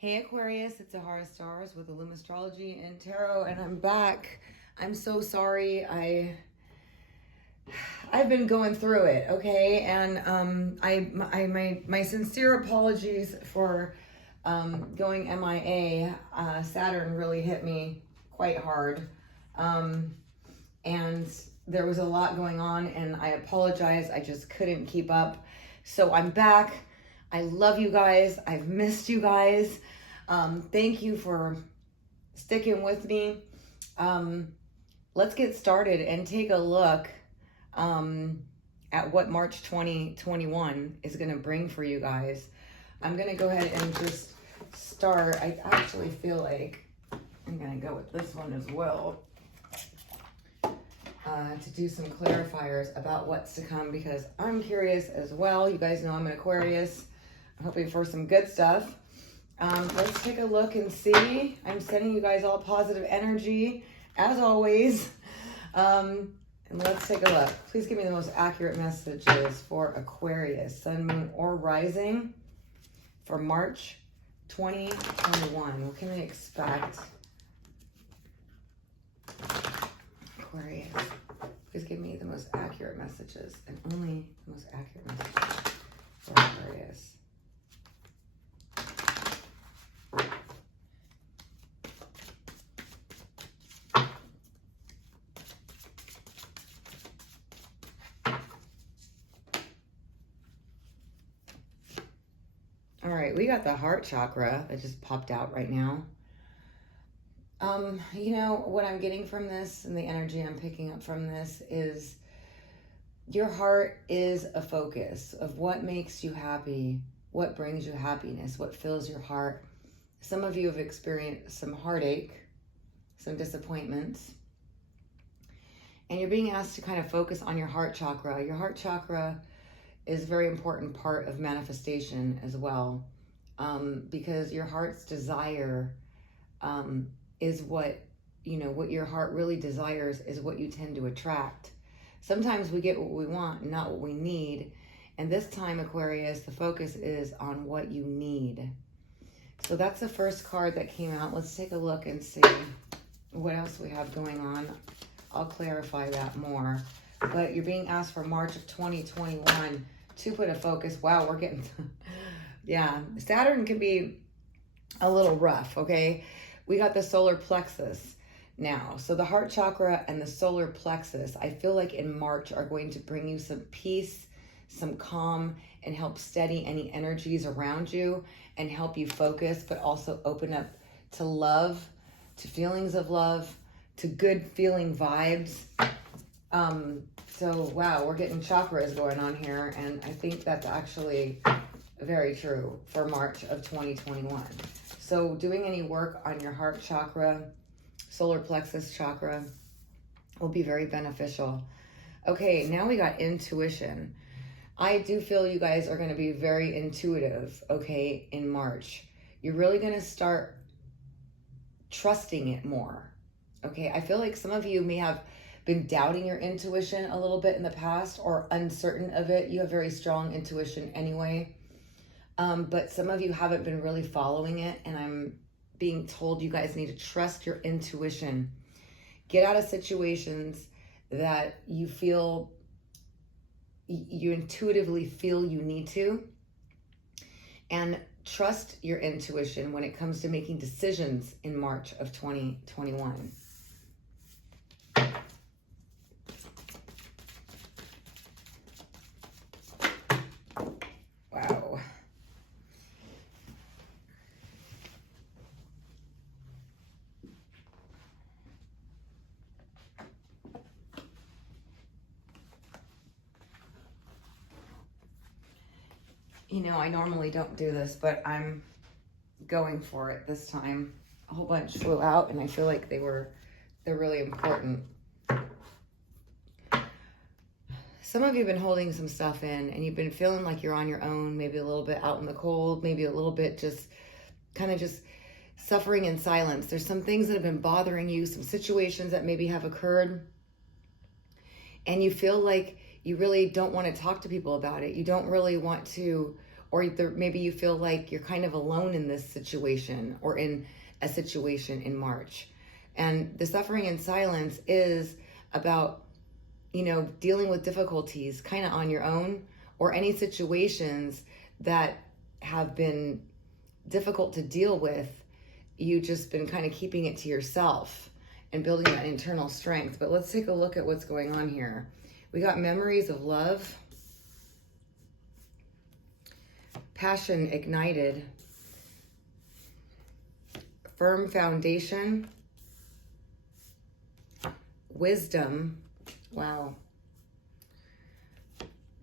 Hey Aquarius, it's Ahara Stars with Illum Astrology and Tarot, and I'm back. I'm so sorry. I've been going through it, okay? And my sincere apologies for going MIA. Saturn really hit me quite hard, and there was a lot going on, and I apologize. I just couldn't keep up, so I'm back. I love you guys. I've missed you guys. Thank you for sticking with me. Let's get started and take a look at what March 2021 is going to bring for you guys. I'm going to go ahead and just start. I actually feel like I'm going to go with this one as well to do some clarifiers about what's to come, because I'm curious as well. You guys know I'm an Aquarius. I'm hoping for some good stuff. Let's take a look and see. I'm sending you guys all positive energy, as always. And let's take a look. Please give me the most accurate messages for Aquarius, Sun, Moon, or Rising for March 2021. What can we expect? Aquarius, please give me the most accurate messages, and only the most accurate messages for Aquarius. All right, we got the heart chakra that just popped out right now. You know, what I'm getting from this and the energy I'm picking up from this is your heart is a focus of what makes you happy, what brings you happiness, what fills your heart. Some of you have experienced some heartache, some disappointments, and you're being asked to kind of focus on your heart chakra. Your heart chakra is a very important part of manifestation as well, because your heart's desire is what, you know, what your heart really desires is what you tend to attract. Sometimes we get what we want, not what we need. And this time, Aquarius, the focus is on what you need. So that's the first card that came out. Let's take a look and see what else we have going on. I'll clarify that more. But you're being asked for March of 2021 to put a focus. Wow, we're getting... yeah, Saturn can be a little rough, okay? We got the solar plexus now. So the heart chakra and the solar plexus, I feel like in March are going to bring you some peace, some calm, and help steady any energies around you and help you focus, but also open up to love, to feelings of love, to good feeling vibes. So wow, we're getting chakras going on here, and I think that's actually very true for March of 2021. So doing any work on your heart chakra, solar plexus chakra will be very beneficial. Okay, now we got intuition. I do feel you guys are going to be very intuitive, okay, in March. You're really going to start trusting it more, okay? I feel like some of you may have been doubting your intuition a little bit in the past or uncertain of it. You have very strong intuition anyway. But some of you haven't been really following it, and I'm being told you guys need to trust your intuition. Get out of situations that you feel, you intuitively feel you need to, and trust your intuition when it comes to making decisions in March of 2021. Wow. You know, I normally don't do this, but I'm going for it this time. A whole bunch flew out, and I feel like they're really important. Some of you have been holding some stuff in, and you've been feeling like you're on your own, maybe a little bit out in the cold, maybe a little bit just kind of just suffering in silence. There's some things that have been bothering you, some situations that maybe have occurred, and you feel like you really don't want to talk to people about it. You don't really want to or maybe you feel like you're kind of alone in this situation or in a situation in March. And the suffering in silence is about, dealing with difficulties kind of on your own, or any situations that have been difficult to deal with. You just been kind of keeping it to yourself and building that internal strength. But let's take a look at what's going on here. We got memories of love, passion ignited, firm foundation, wisdom, wow,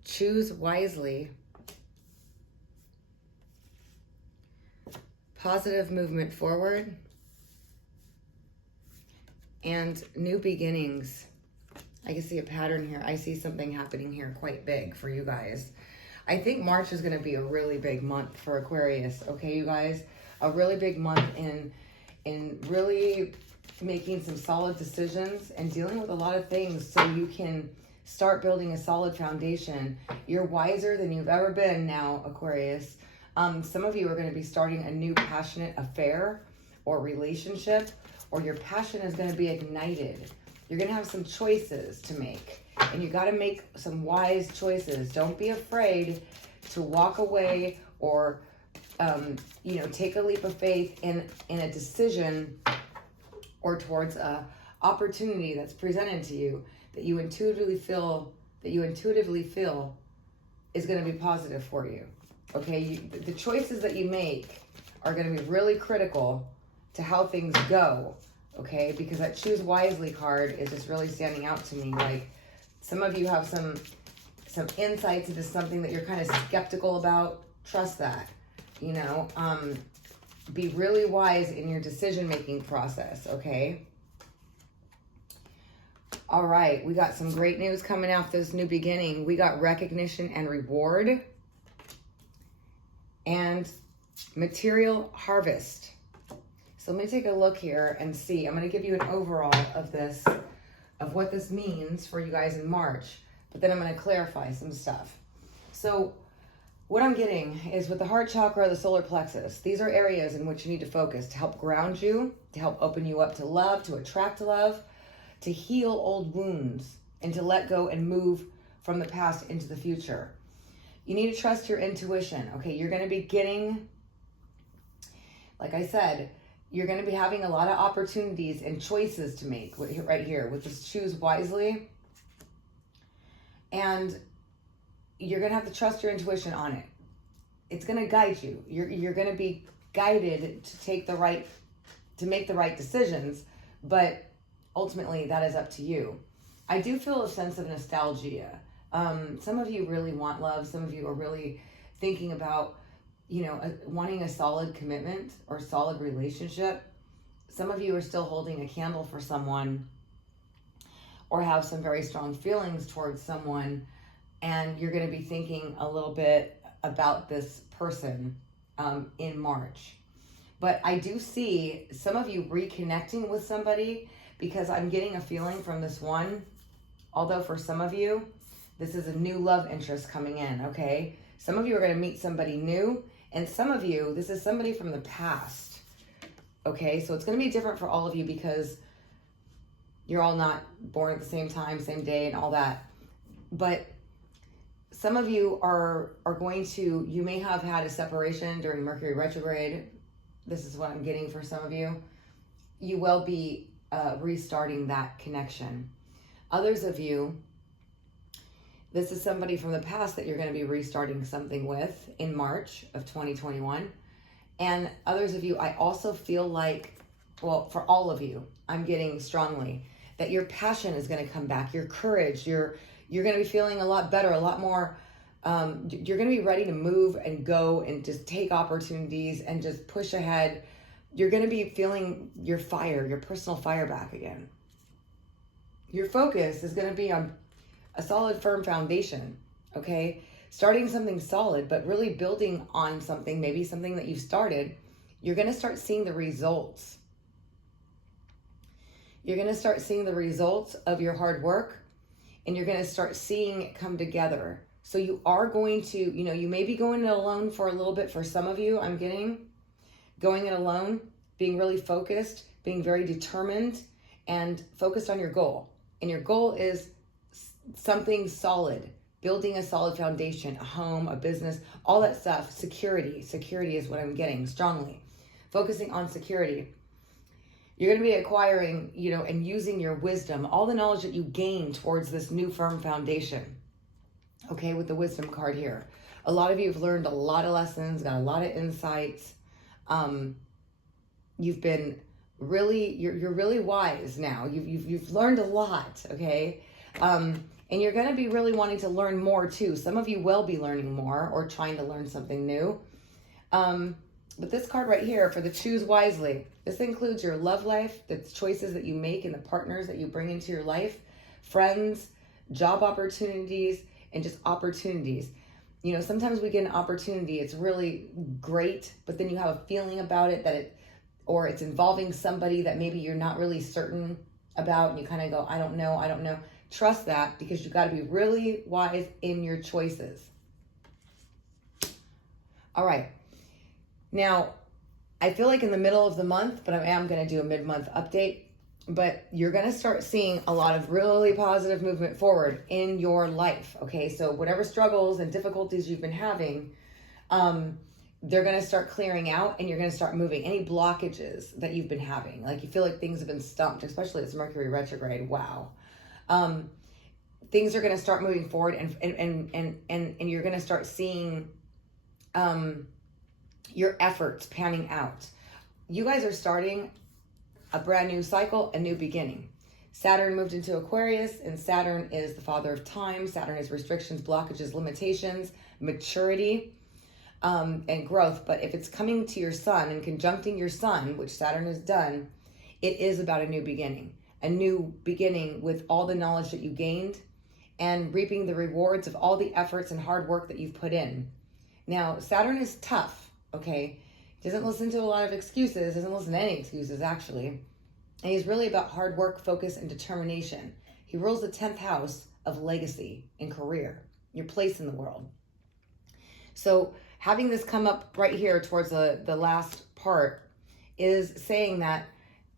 choose wisely, positive movement forward, and new beginnings. I can see a pattern here. I see something happening here quite big for you guys. I think March is going to be a really big month for Aquarius. Okay, you guys, a really big month in really making some solid decisions and dealing with a lot of things so you can start building a solid foundation. You're wiser than you've ever been now, Aquarius. Some of you are going to be starting a new passionate affair or relationship, or your passion is going to be ignited. You're going to have some choices to make, and you got to make some wise choices. Don't be afraid to walk away or, take a leap of faith in a decision or towards a opportunity that's presented to you that you intuitively feel is going to be positive for you. Okay, the choices that you make are going to be really critical to how things go. Okay, because that choose wisely card is just really standing out to me. Like, some of you have some insights into something that you're kind of skeptical about. Trust that. Be really wise in your decision-making process, okay? All right, we got some great news coming out this new beginning. We got recognition and reward and material harvest. So let me take a look here and see. I'm going to give you an overall of this, of what this means for you guys in March, but then I'm going to clarify some stuff. So what I'm getting is with the heart chakra, the solar plexus, these are areas in which you need to focus to help ground you, to help open you up to love, to attract love, to heal old wounds, and to let go and move from the past into the future. You need to trust your intuition, okay? You're going to be getting, like I said, you're going to be having a lot of opportunities and choices to make right here with this choose wisely. And you're going to have to trust your intuition on it. It's going to guide you. You're going to be guided to make the right decisions, but ultimately that is up to you. I do feel a sense of nostalgia. Some of you really want love. Some of you are really thinking about, wanting a solid commitment or solid relationship. Some of you are still holding a candle for someone or have some very strong feelings towards someone, and you're going to be thinking a little bit about this person in March. But I do see some of you reconnecting with somebody, because I'm getting a feeling from this one, although for some of you, this is a new love interest coming in, okay? Some of you are going to meet somebody new, and some of you, this is somebody from the past, okay? So it's going to be different for all of you because you're all not born at the same time, same day, and all that. But some of you are going to, you may have had a separation during Mercury retrograde. This is what I'm getting for some of you. You will be restarting that connection. Others of you, this is somebody from the past that you're going to be restarting something with in March of 2021. And others of you, I also feel like, well, for all of you, I'm getting strongly that your passion is going to come back, your courage, you're going to be feeling a lot better, a lot more, you're going to be ready to move and go and just take opportunities and just push ahead. You're going to be feeling your fire, your personal fire back again. Your focus is going to be on a solid, firm foundation, okay? Starting something solid, but really building on something, maybe something that you've started. You're going to start seeing the results. You're going to start seeing the results of your hard work, and you're going to start seeing it come together. So you are going to, you may be going it alone for a little bit. For some of you, I'm getting going it alone, being really focused, being very determined, and focused on your goal. And your goal is something solid, building a solid foundation, a home, a business, all that stuff. Security is what I'm getting strongly. Focusing on security. You're going to be acquiring, and using your wisdom, all the knowledge that you gain towards this new firm foundation. Okay, with the wisdom card here. A lot of you have learned a lot of lessons, got a lot of insights. You've been really, you're really wise now. You've learned a lot, okay? And you're going to be really wanting to learn more too. Some of you will be learning more or trying to learn something new. But this card right here for the choose wisely, this includes your love life, the choices that you make and the partners that you bring into your life, friends, job opportunities, and just opportunities. Sometimes we get an opportunity, it's really great, but then you have a feeling about it or it's involving somebody that maybe you're not really certain about, and you kind of go, I don't know. Trust that, because you got to be really wise in your choices. All right. Now, I feel like in the middle of the month, but I am going to do a mid-month update, but you're going to start seeing a lot of really positive movement forward in your life. Okay. So whatever struggles and difficulties you've been having, they're going to start clearing out, and you're going to start moving. Any blockages that you've been having, like you feel like things have been stumped, especially it's Mercury retrograde. Wow. Things are going to start moving forward, and you're going to start seeing, your efforts panning out. You guys are starting a brand new cycle, a new beginning. Saturn moved into Aquarius, and Saturn is the father of time. Saturn is restrictions, blockages, limitations, maturity, and growth. But if it's coming to your sun and conjuncting your sun, which Saturn has done, it is about a new beginning with all the knowledge that you gained and reaping the rewards of all the efforts and hard work that you've put in. Now, Saturn is tough. Okay, doesn't listen to a lot of excuses, doesn't listen to any excuses actually. And he's really about hard work, focus, and determination. He rules the 10th house of legacy and career, your place in the world. So having this come up right here towards the last part is saying that,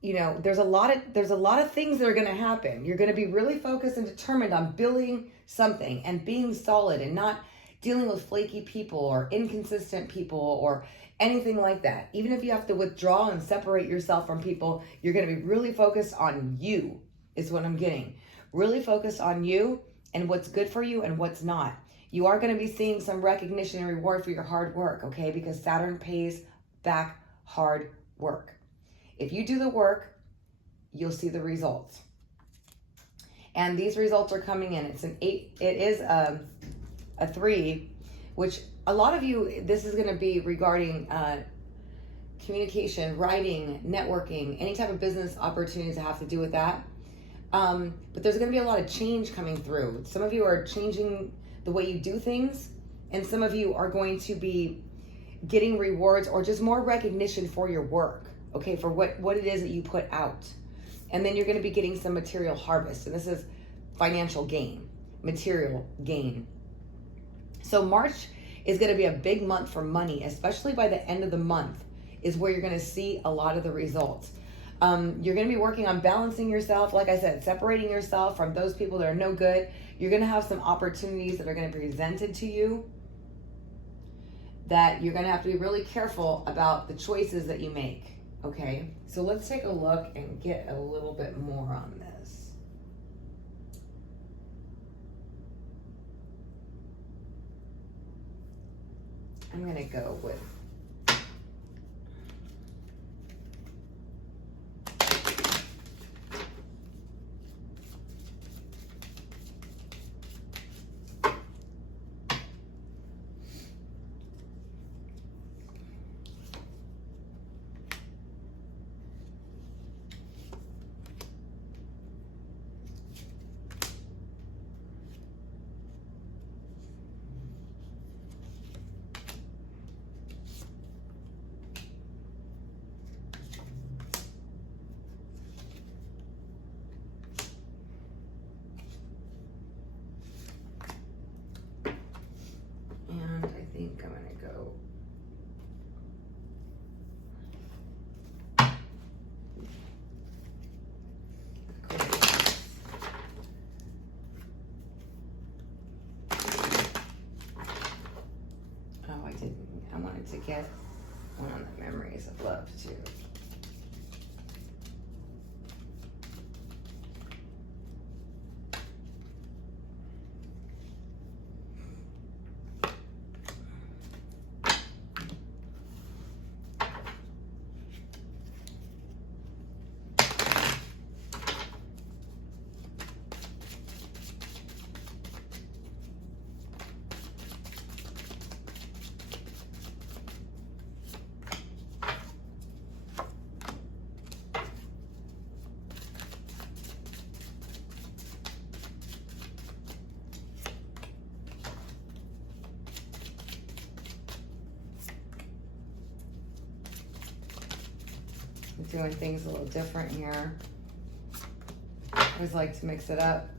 there's a lot of things that are going to happen. You're going to be really focused and determined on building something and being solid and not dealing with flaky people or inconsistent people or anything like that. Even if you have to withdraw and separate yourself from people, you're going to be really focused on you, is what I'm getting. Really focused on you and what's good for you and what's not. You are going to be seeing some recognition and reward for your hard work, okay? Because Saturn pays back hard work. If you do the work, you'll see the results. And these results are coming in. It's an 8. It is a 3, which a lot of you, this is going to be regarding communication, writing, networking, any type of business opportunities that have to do with that. But there's going to be a lot of change coming through. Some of you are changing the way you do things, and some of you are going to be getting rewards or just more recognition for your work, okay, for what it is that you put out. And then you're going to be getting some material harvest, and this is financial gain, material gain. So March is going to be a big month for money, especially by the end of the month is where you're going to see a lot of the results. You're going to be working on balancing yourself, like I said, separating yourself from those people that are no good. You're going to have some opportunities that are going to be presented to you that you're going to have to be really careful about the choices that you make, okay? So let's take a look and get a little bit more on this. I'm going to go with one on the memories of love too. Doing things a little different here. I always like to mix it up.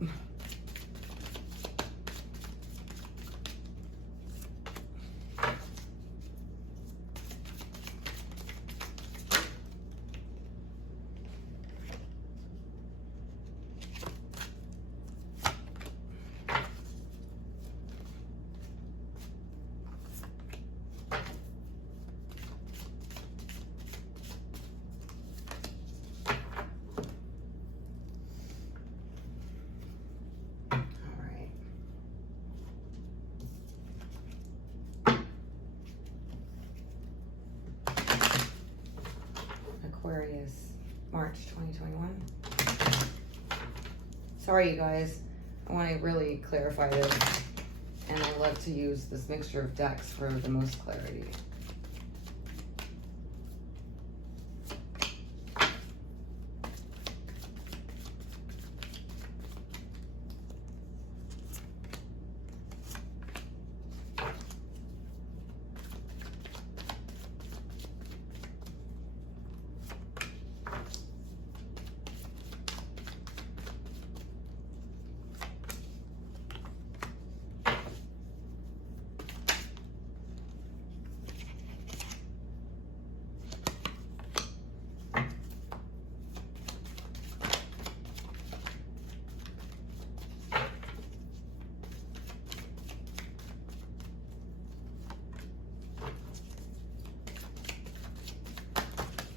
Aquarius March 2021. Sorry, you guys. I want to really clarify this, and I love to use this mixture of decks for the most clarity.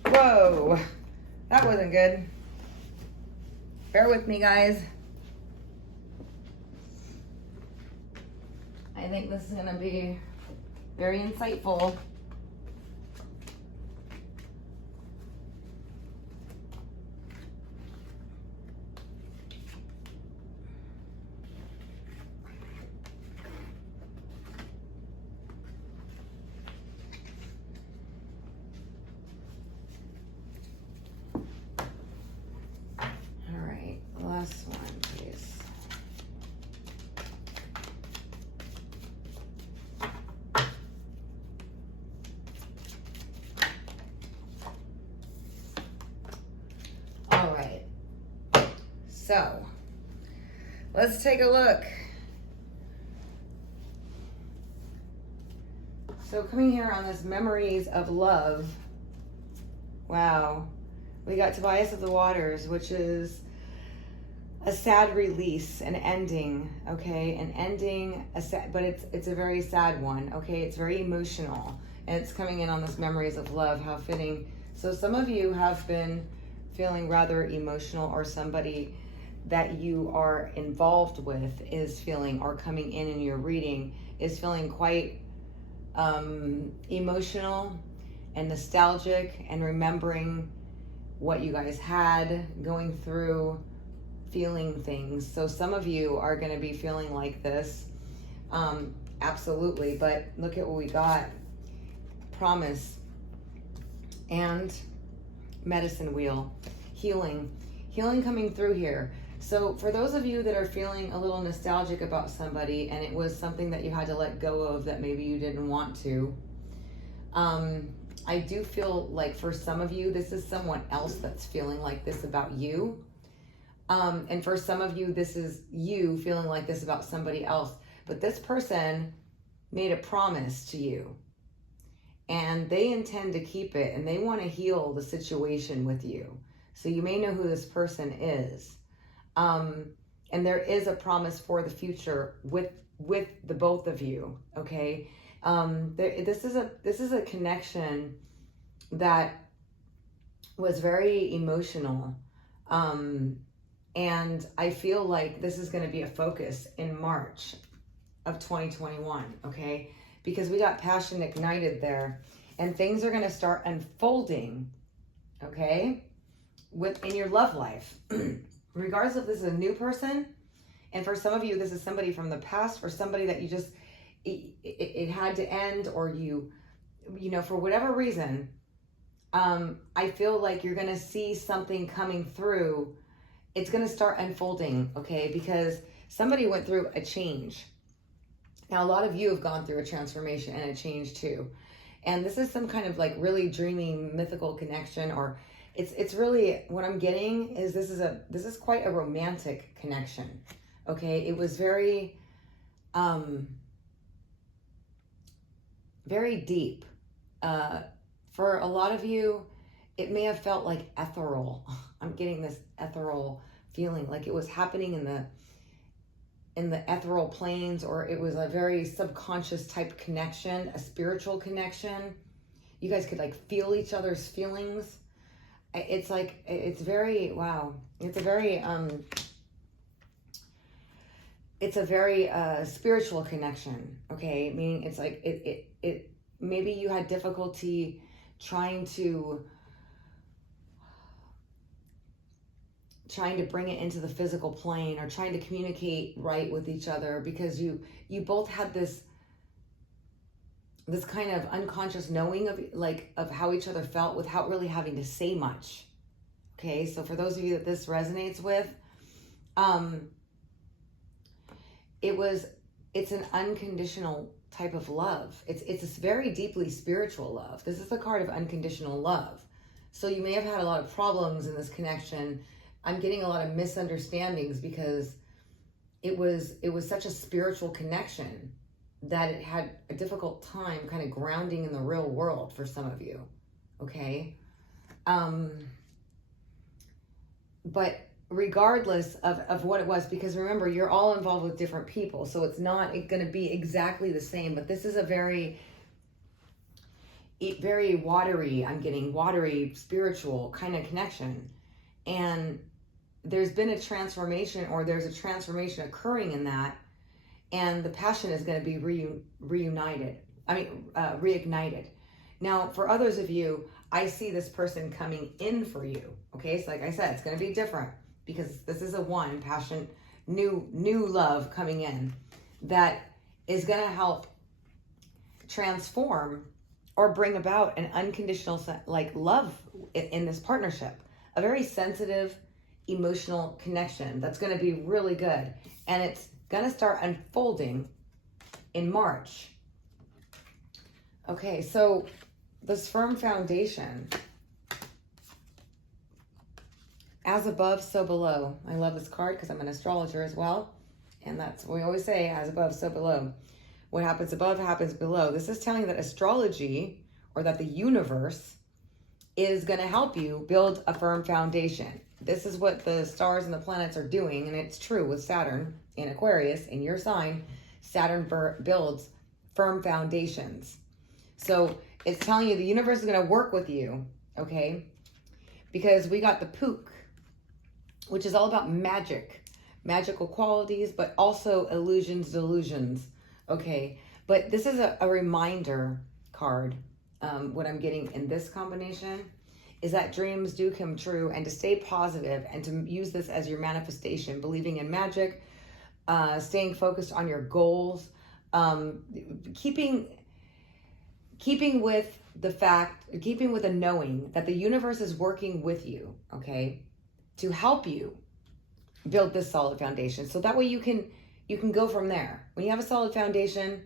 Whoa, that wasn't good. Bear with me, guys. I think this is gonna be very insightful. Last one, please. All right. So, let's take a look. So coming here on this memories of love. Wow. We got Tobias of the Waters, which is a sad release, an ending, okay? An ending, but it's a very sad one, okay? It's very emotional, and it's coming in on this memories of love. How fitting. So some of you have been feeling rather emotional, or somebody that you are involved with is feeling, or coming in your reading is feeling quite emotional and nostalgic, and remembering what you guys had, going through, feeling things. So some of you are going to be feeling like this, absolutely. But look at what we got: promise and medicine wheel, healing coming through here. So for those of you that are feeling a little nostalgic about somebody, and it was something that you had to let go of that maybe you didn't want to, I do feel like for some of you, this is someone else that's feeling like this about you. And for some of you, this is you feeling like this about somebody else. But this person made a promise to you, and they intend to keep it, and they want to heal the situation with you. So you may know who this person is. And there is a promise for the future with the both of you, okay? This is a connection that was very emotional. And I feel like this is going to be a focus in March of 2021, okay? Because we got passion ignited there, and things are going to start unfolding, okay, in your love life. Regardless if this is a new person, and for some of you, this is somebody from the past, or somebody that you just, it had to end, or you know, for whatever reason, I feel like you're going to see something coming through. It's going to start unfolding, okay? Because somebody went through a change. Now, a lot of you have gone through a transformation and a change too. And this is some kind of like really dreamy, mythical connection, or it's really, what I'm getting is this is quite a romantic connection, okay? It was very, very deep. For a lot of you, it may have felt like ethereal. I'm getting this ethereal feeling, like it was happening in the ethereal planes, or it was a very subconscious type connection, a spiritual connection. You guys could like feel each other's feelings. It's like, it's very, wow. It's a very spiritual connection, okay? Meaning it's like, it maybe you had difficulty trying to bring it into the physical plane, or trying to communicate right with each other, because you both had this kind of unconscious knowing of how each other felt without really having to say much. Okay, so for those of you that this resonates with, it's an unconditional type of love. It's a very deeply spiritual love. This is the card of unconditional love. So you may have had a lot of problems in this connection. I'm getting a lot of misunderstandings because it was such a spiritual connection that it had a difficult time kind of grounding in the real world for some of you, okay? But regardless of what it was, because remember, you're all involved with different people, so it's not going to be exactly the same, but this is a very watery, I'm getting watery, spiritual kind of connection. And there's been a transformation, or there's a transformation occurring in that, and the passion is going to be reignited. Now, for others of you, I see this person coming in for you, okay? So like I said, it's going to be different, because this is a passion, new love coming in that is going to help transform or bring about an unconditional like love in this partnership, a very sensitive, emotional connection that's going to be really good, and it's going to start unfolding in March. Okay, so this firm foundation, as above, so below. I love this card because I'm an astrologer as well, and that's what we always say, as above, so below. What happens above happens below. This is telling that astrology, or that the universe, is going to help you build a firm foundation. This is what the stars and the planets are doing, and it's true with Saturn in Aquarius, in your sign. Saturn builds firm foundations. So it's telling you the universe is going to work with you, okay? Because we got the Pook, which is all about magical qualities, but also illusions, delusions, okay? But this is a reminder card. What I'm getting in this combination is that dreams do come true, and to stay positive, and to use this as your manifestation, believing in magic, staying focused on your goals, keeping with the knowing that the universe is working with you, okay, to help you build this solid foundation. So that way you can go from there. When you have a solid foundation,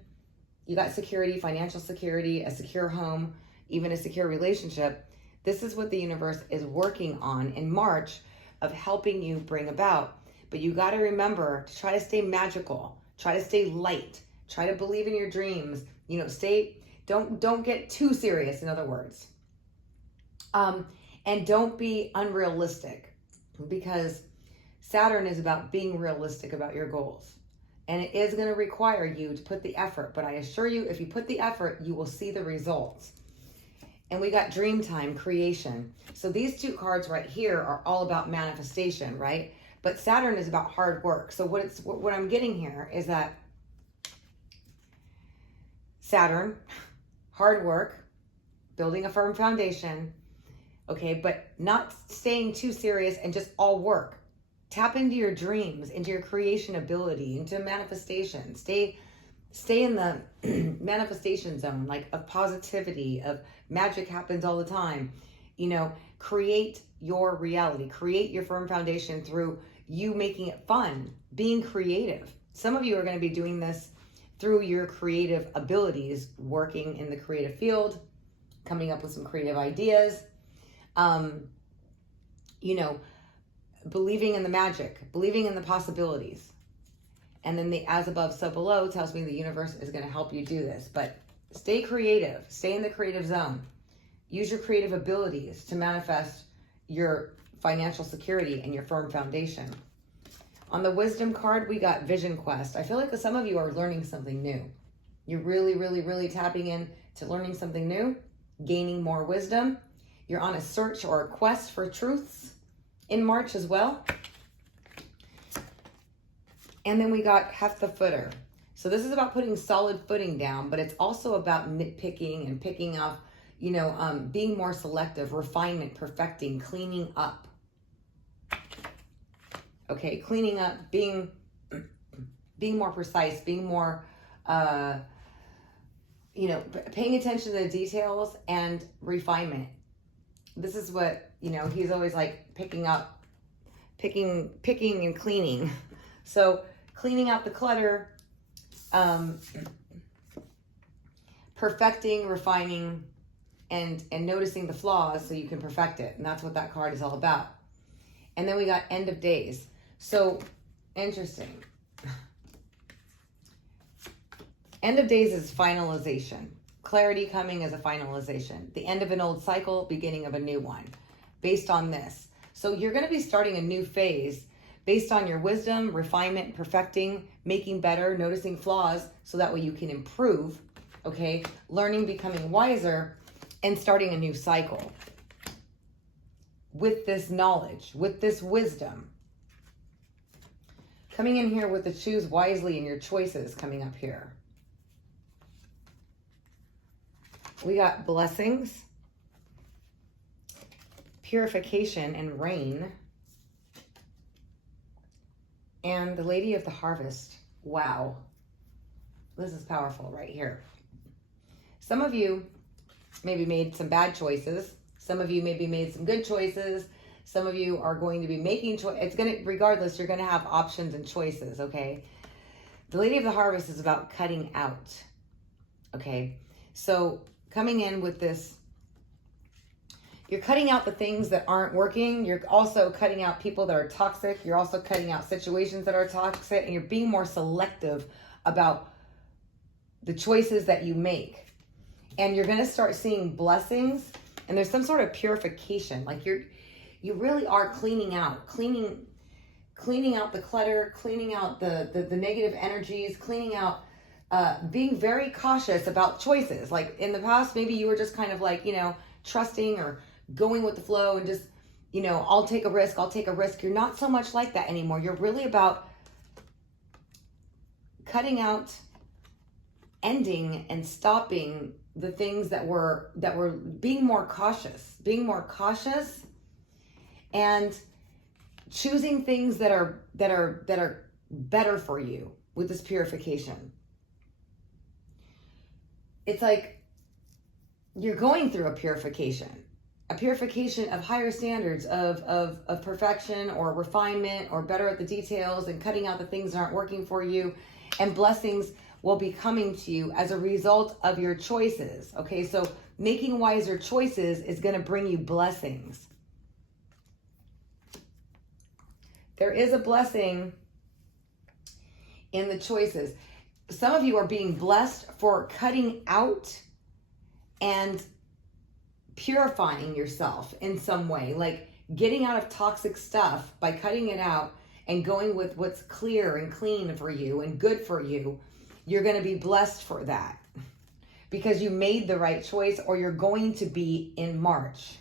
you got security, financial security, a secure home, even a secure relationship. This is what the universe is working on in March, of helping you bring about. But you got to remember to try to stay magical, try to stay light, try to believe in your dreams, don't get too serious, in other words. And don't be unrealistic, because Saturn is about being realistic about your goals. And it is going to require you to put the effort. But I assure you, if you put the effort, you will see the results. And we got dream time, creation. So these two cards right here are all about manifestation, right? But Saturn is about hard work. So what I'm getting here is that Saturn, hard work, building a firm foundation, okay, but not staying too serious and just all work. Tap into your dreams, into your creation ability, into manifestation. Stay in the manifestation zone, like of positivity, of magic happens all the time. You know, create your reality, create your firm foundation through you making it fun, being creative. Some of you are going to be doing this through your creative abilities, working in the creative field, coming up with some creative ideas, you know, believing in the magic, believing in the possibilities. And then the as above, so below tells me the universe is going to help you do this. But stay creative, stay in the creative zone. Use your creative abilities to manifest your financial security and your firm foundation. On the wisdom card, we got vision quest. I feel like some of you are learning something new. You're really, really, really tapping in to learning something new, gaining more wisdom. You're on a search or a quest for truths in March as well. And then we got heft the footer. So this is about putting solid footing down, but it's also about nitpicking and picking up, you know, being more selective, refinement, perfecting, cleaning up. Okay, cleaning up, being more precise, being more, you know, paying attention to the details and refinement. This is what, you know, he's always like picking and cleaning. So cleaning out the clutter, perfecting, refining, and noticing the flaws so you can perfect it. And that's what that card is all about. And then we got end of days. So interesting. End of days is finalization. Clarity coming as a finalization. The end of an old cycle, beginning of a new one. Based on this. So you're going to be starting a new phase based on your wisdom, refinement, perfecting, making better, noticing flaws so that way you can improve, okay? Learning, becoming wiser, and starting a new cycle. With this knowledge, with this wisdom. Coming in here with the choose wisely in your choices coming up here. We got blessings, purification, and rain. And the Lady of the Harvest. Wow. This is powerful right here. Some of you maybe made some bad choices. Some of you maybe made some good choices. Some of you are going to be making choices. Regardless, you're going to have options and choices, okay? The Lady of the Harvest is about cutting out, okay? So coming in with this, you're cutting out the things that aren't working. You're also cutting out people that are toxic. You're also cutting out situations that are toxic, and you're being more selective about the choices that you make. And you're going to start seeing blessings, and there's some sort of purification. Like you really are cleaning out the clutter, cleaning out the negative energies, cleaning out, being very cautious about choices. Like in the past, maybe you were just kind of like, you know, trusting or going with the flow and just, you know, I'll take a risk. You're not so much like that anymore. You're really about cutting out, ending, and stopping the things that were being more cautious and choosing things that are better for you with this purification. It's like you're going through a purification of higher standards of perfection or refinement or better at the details and cutting out the things that aren't working for you, and blessings will be coming to you as a result of your choices. Okay, so making wiser choices is going to bring you blessings. There is a blessing in the choices. Some of you are being blessed for cutting out and purifying yourself in some way, like getting out of toxic stuff by cutting it out and going with what's clear and clean for you and good for you. You're going to be blessed for that. because you made the right choice, or you're going to be in March.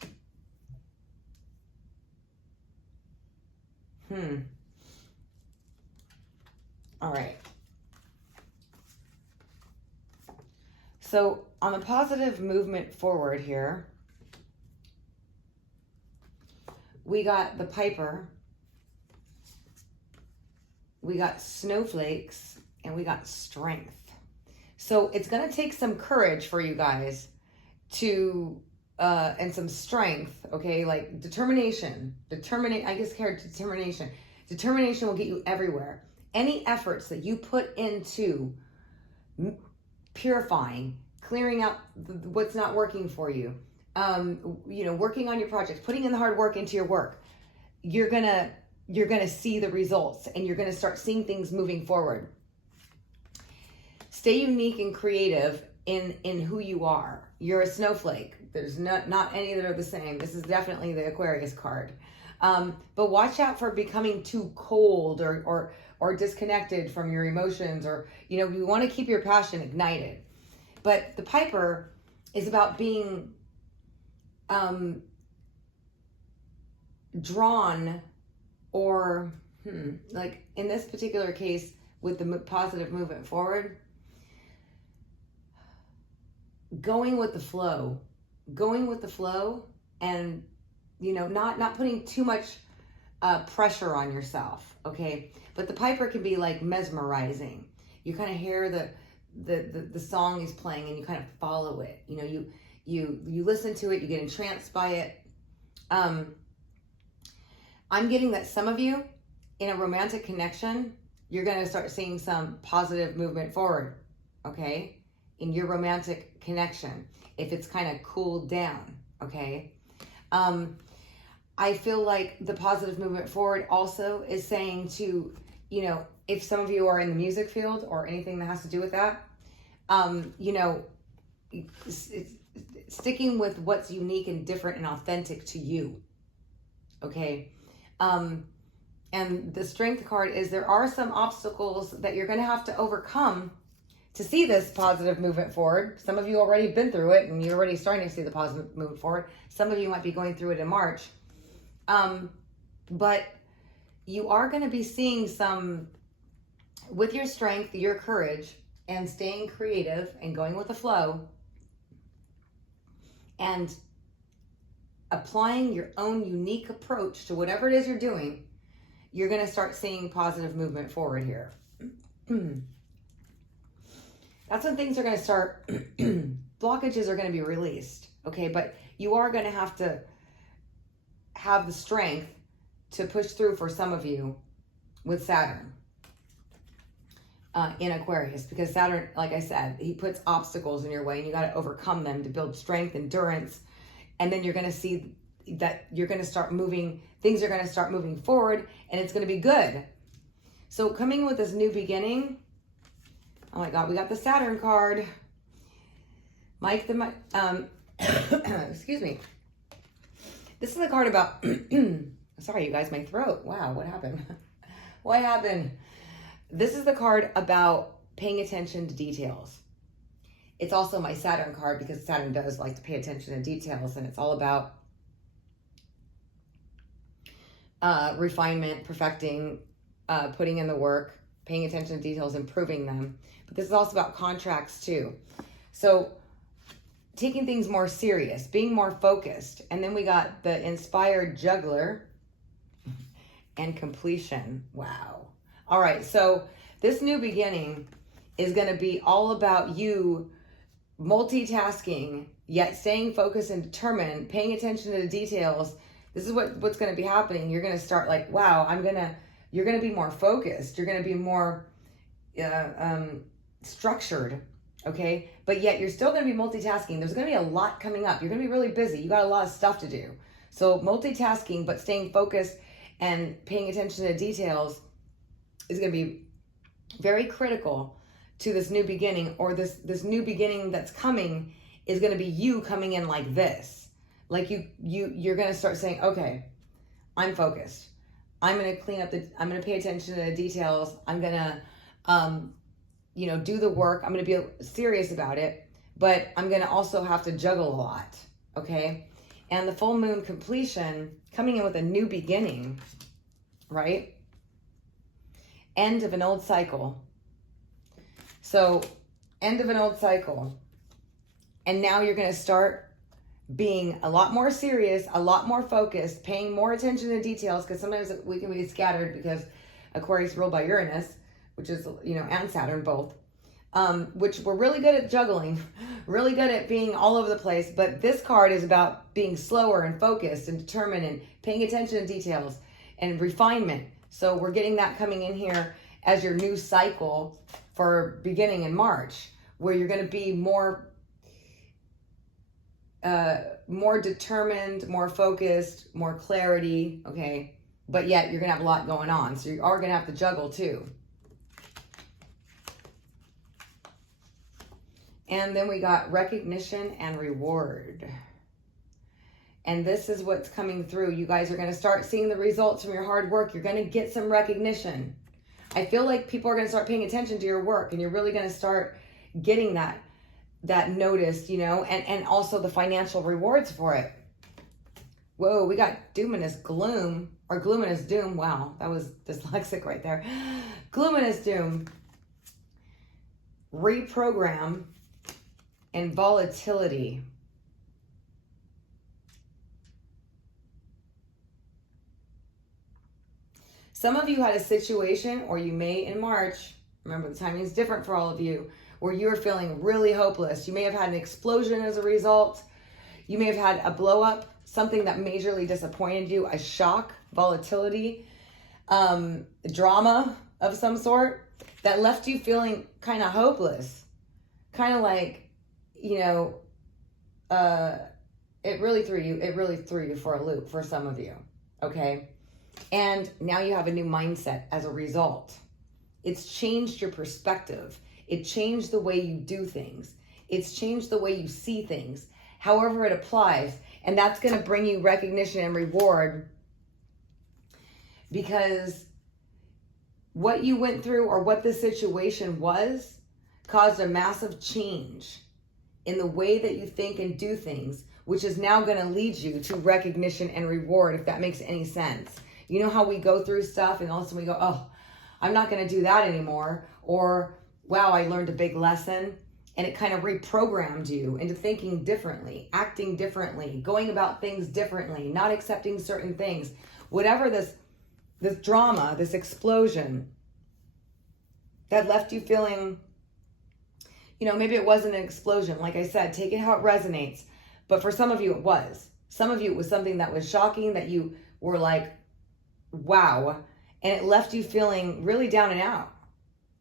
All right. So on the positive movement forward here, we got the Piper, we got snowflakes, and we got strength. So it's going to take some courage for you guys to, and some strength, okay? Like determination. Determination. Determination will get you everywhere. Any efforts that you put into purifying, clearing out what's not working for you, working on your projects, putting in the hard work into your work, you're gonna see the results, and you're gonna start seeing things moving forward. Stay unique and creative in who you are. You're a snowflake. There's not any that are the same. This is definitely the Aquarius card. But watch out for becoming too cold or disconnected from your emotions, or, you want to keep your passion ignited. But the Piper is about being drawn, or like in this particular case with the positive movement forward, going with the flow, and not putting too much pressure on yourself, okay? But the Piper can be like mesmerizing. You kind of hear the song is playing, and you kind of follow it. You listen to it, you get entranced by it. I'm getting that some of you in a romantic connection, you're going to start seeing some positive movement forward, okay? In your romantic connection, if it's kind of cooled down, okay? I feel like the positive movement forward also is saying to, if some of you are in the music field or anything that has to do with that, it's sticking with what's unique and different and authentic to you, okay? And the strength card is there are some obstacles that you're going to have to overcome to see this positive movement forward. Some of you already been through it, and you're already starting to see the positive movement forward. Some of you might be going through it in March. But you are going to be seeing some, with your strength, your courage, and staying creative and going with the flow, and applying your own unique approach to whatever it is you're doing, you're going to start seeing positive movement forward here. That's when things are going to start, blockages are going to be released, okay? But you are going to have the strength to push through for some of you with Saturn in Aquarius, because Saturn, like I said, he puts obstacles in your way, and you got to overcome them to build strength, endurance, and then you're going to see that you're going to start moving, things are going to start moving forward, and it's going to be good. So coming with this new beginning, oh my God, we got the Saturn card. Mike, excuse me. This is a card about, sorry you guys, my throat. Wow, what happened? What happened? This is the card about paying attention to details. It's also my Saturn card, because Saturn does like to pay attention to details, and it's all about refinement, perfecting, putting in the work, paying attention to details, improving them. But this is also about contracts too. So taking things more serious, being more focused. And then we got the inspired juggler and completion. Wow. All right. So this new beginning is going to be all about you multitasking, yet staying focused and determined, paying attention to the details. This is what's going to be happening. You're going to start like, wow, you're going to be more focused. You're going to be more structured, okay? But yet you're still going to be multitasking. There's going to be a lot coming up. You're going to be really busy. You got a lot of stuff to do. So multitasking, but staying focused and paying attention to details is going to be very critical to this new beginning, or this new beginning that's coming is going to be you coming in like this. Like you're going to start saying, okay, I'm focused. I'm going to clean up I'm going to pay attention to the details. I'm going to, do the work. I'm going to be serious about it, but I'm going to also have to juggle a lot, okay? And the full moon completion, coming in with a new beginning, right? End of an old cycle. So, end of an old cycle. And now you're going to start being a lot more serious, a lot more focused, paying more attention to details, because sometimes we can be scattered because Aquarius ruled by Uranus, which is, and Saturn both, which we're really good at juggling, really good at being all over the place. But this card is about being slower and focused and determined and paying attention to details and refinement. So we're getting that coming in here as your new cycle for beginning in March, where you're going to be more determined, more focused, more clarity, okay? But yet you're going to have a lot going on. So you are going to have to juggle too. And then we got recognition and reward. And this is what's coming through. You guys are going to start seeing the results from your hard work. You're going to get some recognition. I feel like people are going to start paying attention to your work, and you're really going to start getting that notice, and also the financial rewards for it. Whoa, we got dominous gloom, or gloominous doom. Wow, that was dyslexic right there. Gloominous doom. Reprogram and volatility. Some of you had a situation, or you may in March, remember the timing is different for all of you, where you're feeling really hopeless. You may have had an explosion as a result. You may have had a blow up, something that majorly disappointed you, a shock, volatility, drama of some sort that left you feeling kind of hopeless. Kind of like, it really threw you for a loop for some of you, okay? And now you have a new mindset as a result. It's changed your perspective. It changed the way you do things. It's changed the way you see things, however it applies. And that's going to bring you recognition and reward, because what you went through or what the situation was caused a massive change in the way that you think and do things, which is now going to lead you to recognition and reward, if that makes any sense. You know how we go through stuff and all of a sudden we go, oh, I'm not going to do that anymore. Or, wow, I learned a big lesson. And it kind of reprogrammed you into thinking differently, acting differently, going about things differently, not accepting certain things. Whatever this drama, this explosion that left you feeling, maybe it wasn't an explosion. Like I said, take it how it resonates. But for some of you, it was. Some of you, it was something that was shocking, that you were like, wow. And it left you feeling really down and out.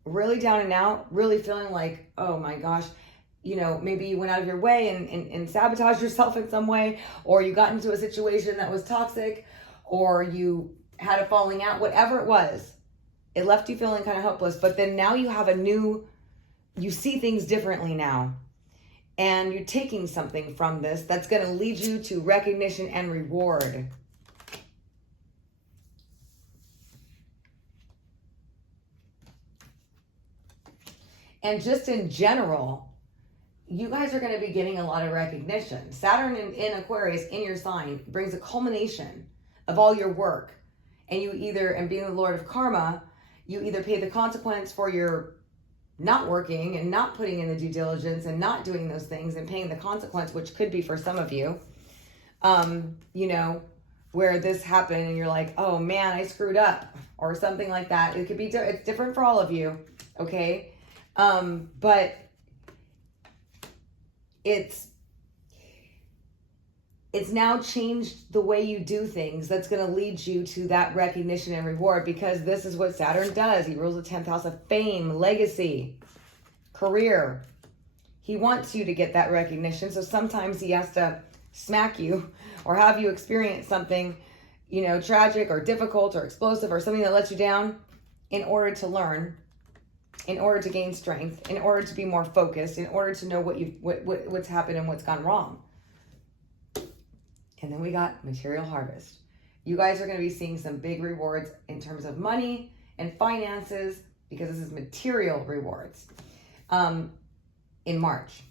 Really down and out, really feeling like, oh my gosh, maybe you went out of your way and sabotaged yourself in some way, or you got into a situation that was toxic, or you had a falling out, whatever it was. It left you feeling kind of hopeless. But then now you have you see things differently now. And you're taking something from this that's going to lead you to recognition and reward. And just in general, you guys are going to be getting a lot of recognition. Saturn in Aquarius, in your sign, brings a culmination of all your work. And and being the Lord of Karma, you either pay the consequence for your not working and not putting in the due diligence and not doing those things, and paying the consequence, which could be for some of you, where this happened and you're like, oh man, I screwed up, or something like that. It could be, it's different for all of you, okay? But it's now changed the way you do things. That's going to lead you to that recognition and reward, because this is what Saturn does. He rules the 10th house of fame, legacy, career. He wants you to get that recognition. So sometimes he has to smack you or have you experience something, tragic or difficult or explosive or something that lets you down, in order to learn, in order to gain strength, in order to be more focused, in order to know what's happened and what's gone wrong. And then we got material harvest. You guys are going to be seeing some big rewards in terms of money and finances, because this is material rewards in March.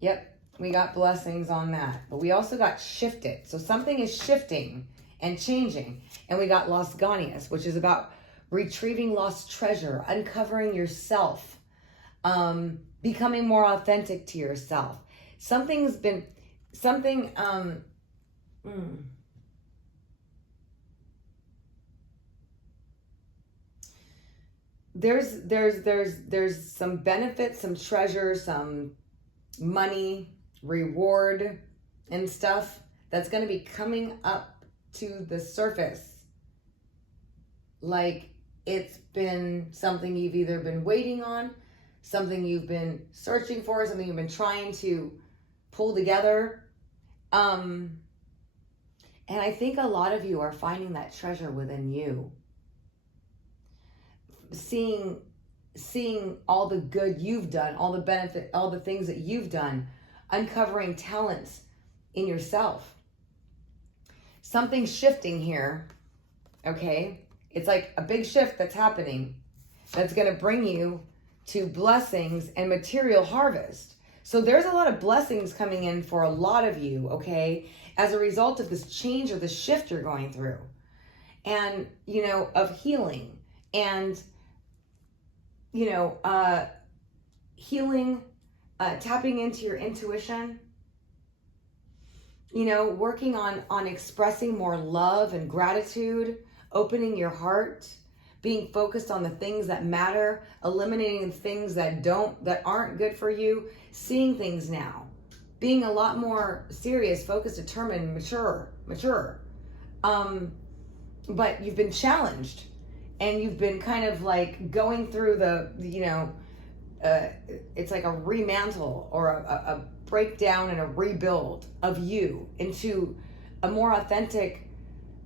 Yep. We got blessings on that. But we also got shifted. So something is shifting and changing. And we got Los Ganias, which is about retrieving lost treasure, uncovering yourself, becoming more authentic to yourself. There's some benefits, some treasure, some money, reward, and stuff that's going to be coming up to the surface. Like it's been something you've either been waiting on, something you've been searching for, something you've been trying to pull together. And I think a lot of you are finding that treasure within you. Seeing all the good you've done, all the benefit, all the things that you've done, uncovering talents in yourself. Something's shifting here, okay? It's like a big shift that's happening that's going to bring you to blessings and material harvest. So there's a lot of blessings coming in for a lot of you, okay, as a result of this change or the shift you're going through. And, of healing and, healing, tapping into your intuition, working on expressing more love and gratitude, opening your heart, being focused on the things that matter, eliminating the things that aren't good for you, seeing things now, being a lot more serious, focused, determined, mature. But you've been challenged and you've been kind of like going through it's like a remantle or a breakdown and a rebuild of you into a more authentic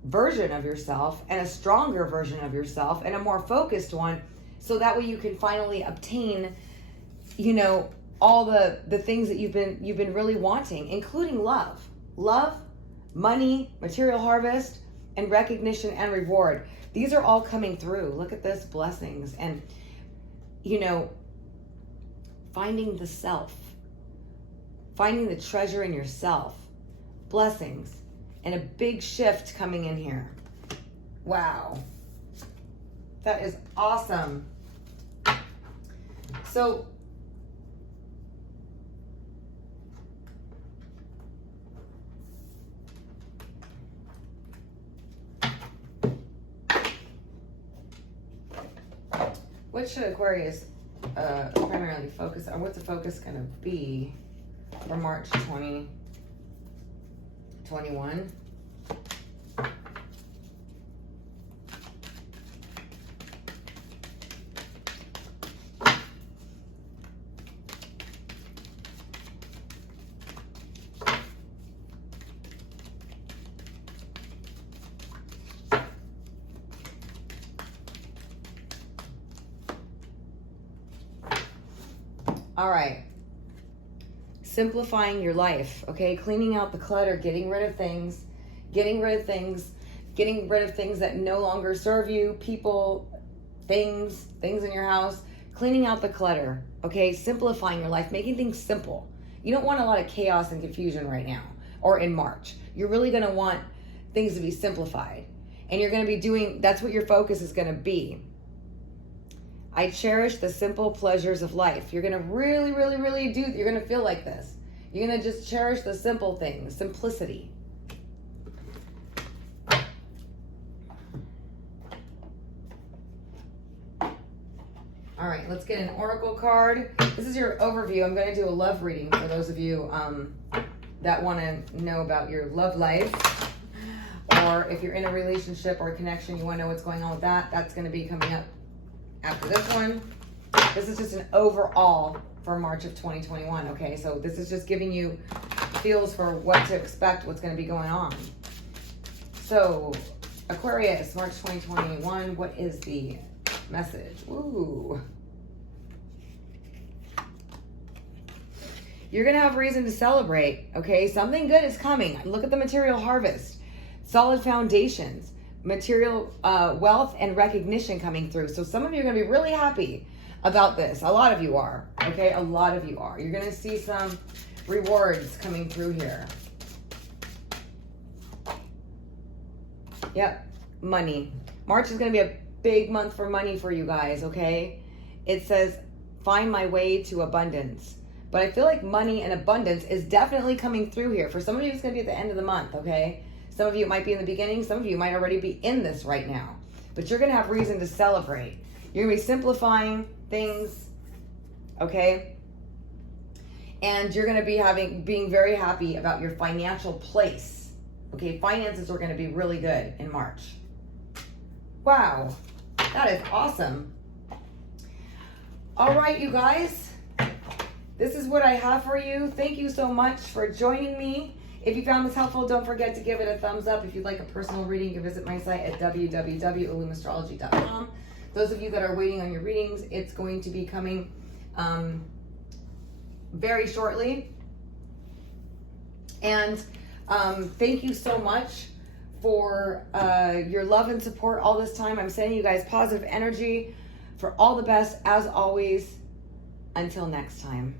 version of yourself and a stronger version of yourself and a more focused one, so that way you can finally obtain all the things that you've been really wanting, including love, money, material harvest, and recognition and reward. These are all coming through. Look at this, blessings. And finding the self, finding the treasure in yourself, blessings, and a big shift coming in here. Wow. That is awesome. So, what should Aquarius primarily focus on? What's the focus going to be for March 2021? All right. Simplifying your life, okay? Cleaning out the clutter, getting rid of things that no longer serve you, people, things in your house, cleaning out the clutter, okay? Simplifying your life, making things simple. You don't want a lot of chaos and confusion right now or in March. You're really going to want things to be simplified. And you're going to be that's what your focus is going to be. I cherish the simple pleasures of life. You're going to really, really, really you're going to feel like this. You're going to just cherish the simple things, simplicity. All right, let's get an oracle card. This is your overview. I'm going to do a love reading for those of you that want to know about your love life. Or if you're in a relationship or a connection, you want to know what's going on with that. That's going to be coming up after this one. This is just an overall for March of 2021, okay? So this is just giving you feels for what to expect, what's going to be going on. So, Aquarius, March 2021, what is the message? Ooh. You're going to have reason to celebrate, okay? Something good is coming. Look at the material harvest. Solid foundations. Material wealth and recognition coming through. So some of you are going to be really happy about this. A lot of you are, okay? A lot of you are. You're going to see some rewards coming through here. Yep, money. March is going to be a big month for money for you guys, okay? It says, find my way to abundance. But I feel like money and abundance is definitely coming through here. For some of you, it's going to be at the end of the month, okay? Some of you, it might be in the beginning. Some of you might already be in this right now. But you're going to have reason to celebrate. You're going to be simplifying things, okay? And you're going to be being very happy about your financial place. Okay, finances are going to be really good in March. Wow, that is awesome. All right, you guys, this is what I have for you. Thank you so much for joining me. If you found this helpful, don't forget to give it a thumbs up. If you'd like a personal reading, you can visit my site at www.illumastrology.com. Those of you that are waiting on your readings, it's going to be coming very shortly. And thank you so much for your love and support all this time. I'm sending you guys positive energy for all the best, as always. Until next time.